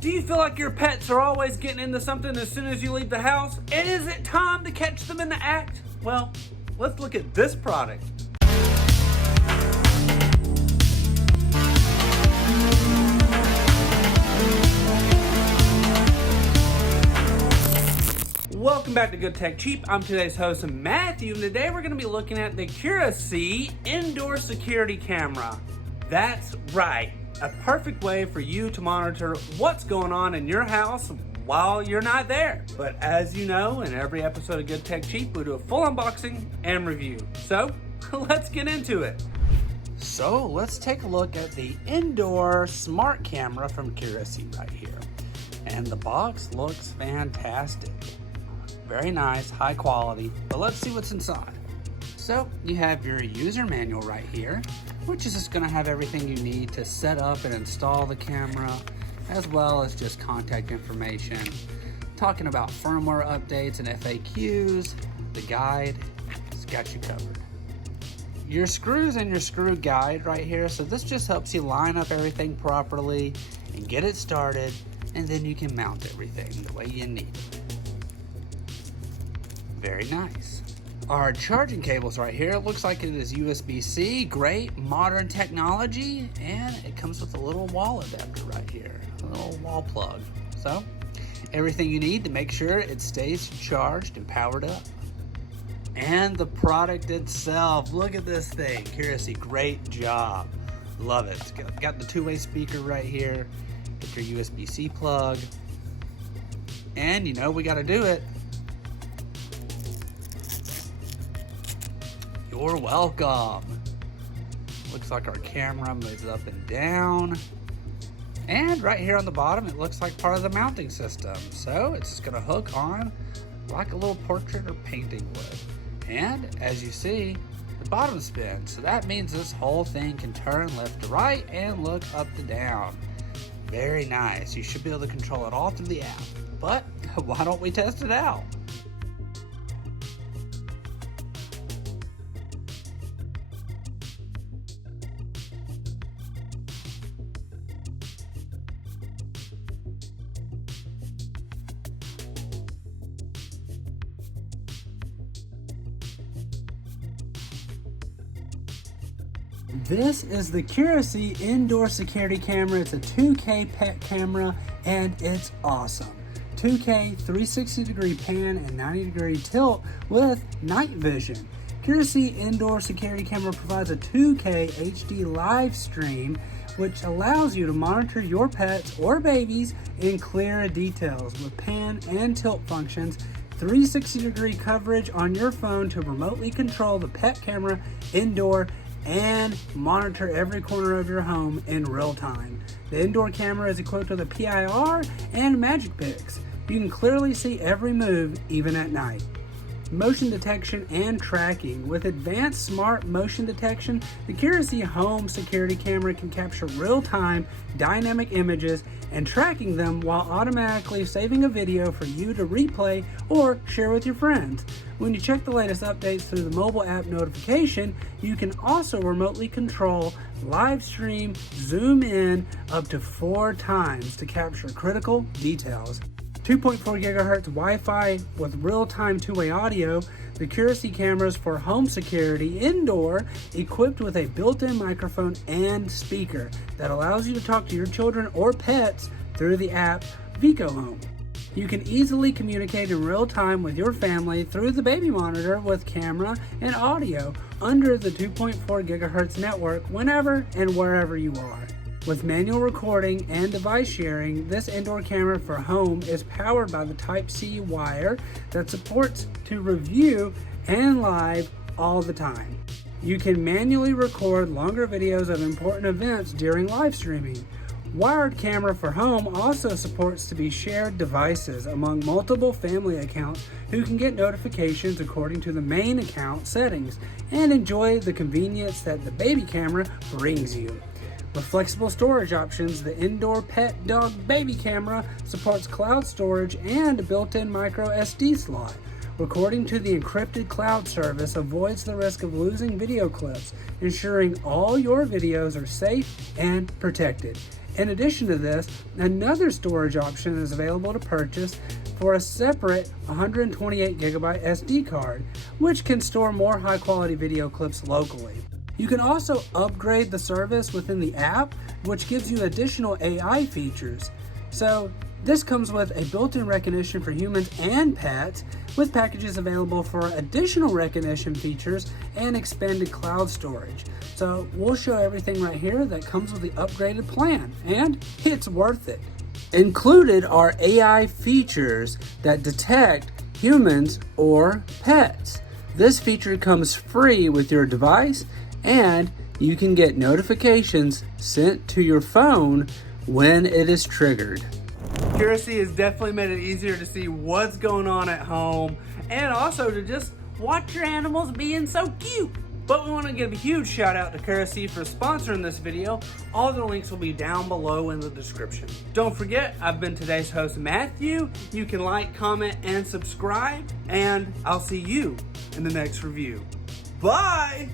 Do you feel like your pets are always getting into something as soon as you leave the house? And is it time to catch them in the act? Well, let's look at this product. Welcome back to Good Tech Cheap. I'm today's host, Matthew, and today we're going to be looking at the Curisee indoor security camera. That's right, a perfect way for you to monitor what's going on in your house while you're not there. But as you know, in every episode of Good Tech Cheap, we do a full unboxing and review. So let's get into it. So let's take a look at the indoor smart camera from Curisee right here. And the box looks fantastic. Very nice, high quality, but let's see what's inside. So you have your user manual right here, which is just gonna have everything you need to set up and install the camera, as well as just contact information, talking about firmware updates and FAQs. The guide has got you covered. Your screws and your screw guide right here, so this just helps you line up everything properly and get it started, and then you can mount everything the way you need it. Very nice. Our charging cables right here, looks like it is USB-C, great modern technology, and it comes with a little wall adapter right here, a little wall plug. So, everything you need to make sure it stays charged and powered up. And the product itself, look at this thing, Curisee, great job. Love it. It's got the two-way speaker right here, get your USB-C plug, and you know we gotta do it. You're welcome. Looks like our camera moves up and down. And right here on the bottom, it looks like part of the mounting system. So it's just gonna hook on like a little portrait or painting would. And as you see, the bottom spins. So that means this whole thing can turn left to right and look up to down. Very nice. You should be able to control it all through the app. But why don't we test it out? This is the Curisee indoor security camera. It's a 2K pet camera and it's awesome. 2K 360 degree pan and 90 degree tilt with night vision. Curisee indoor security camera provides a 2K HD live stream which allows you to monitor your pets or babies in clear details with pan and tilt functions, 360 degree coverage on your phone to remotely control the pet camera indoor and monitor every corner of your home in real time. The indoor camera is equipped with a PIR and Magic Pix. You can clearly see every move even at night. Motion detection and tracking. With advanced smart motion detection, the Curisee home security camera can capture real-time dynamic images and tracking them while automatically saving a video for you to replay or share with your friends. When you check the latest updates through the mobile app notification, you can also remotely control, live stream, zoom in up to 4 times to capture critical details. 2.4 gigahertz Wi-Fi with real-time two-way audio, the Curisee cameras for home security indoor, equipped with a built-in microphone and speaker that allows you to talk to your children or pets through the app Vico Home. You can easily communicate in real time with your family through the baby monitor with camera and audio under the 2.4 gigahertz network whenever and wherever you are. With manual recording and device sharing, this indoor camera for home is powered by the Type-C wire that supports to review and live all the time. You can manually record longer videos of important events during live streaming. Wired camera for home also supports to be shared devices among multiple family accounts who can get notifications according to the main account settings and enjoy the convenience that the baby camera brings you. With flexible storage options, the indoor pet dog baby camera supports cloud storage and a built-in micro SD slot. Recording to the encrypted cloud service avoids the risk of losing video clips, ensuring all your videos are safe and protected. In addition to this, another storage option is available to purchase for a separate 128 gigabyte SD card, which can store more high quality video clips locally. You can also upgrade the service within the app, which gives you additional AI features. So this comes with a built-in recognition for humans and pets, with packages available for additional recognition features and expanded cloud storage. So we'll show everything right here that comes with the upgraded plan, and it's worth it. Included are AI features that detect humans or pets. This feature comes free with your device, and you can get notifications sent to your phone when it is triggered. Curisee has definitely made it easier to see what's going on at home and also to just watch your animals being so cute. But we want to give a huge shout out to Curisee for sponsoring this video. All the links will be down below in the description. Don't forget, I've been today's host, Matthew. You can like, comment, and subscribe, and I'll see you in the next review. Bye!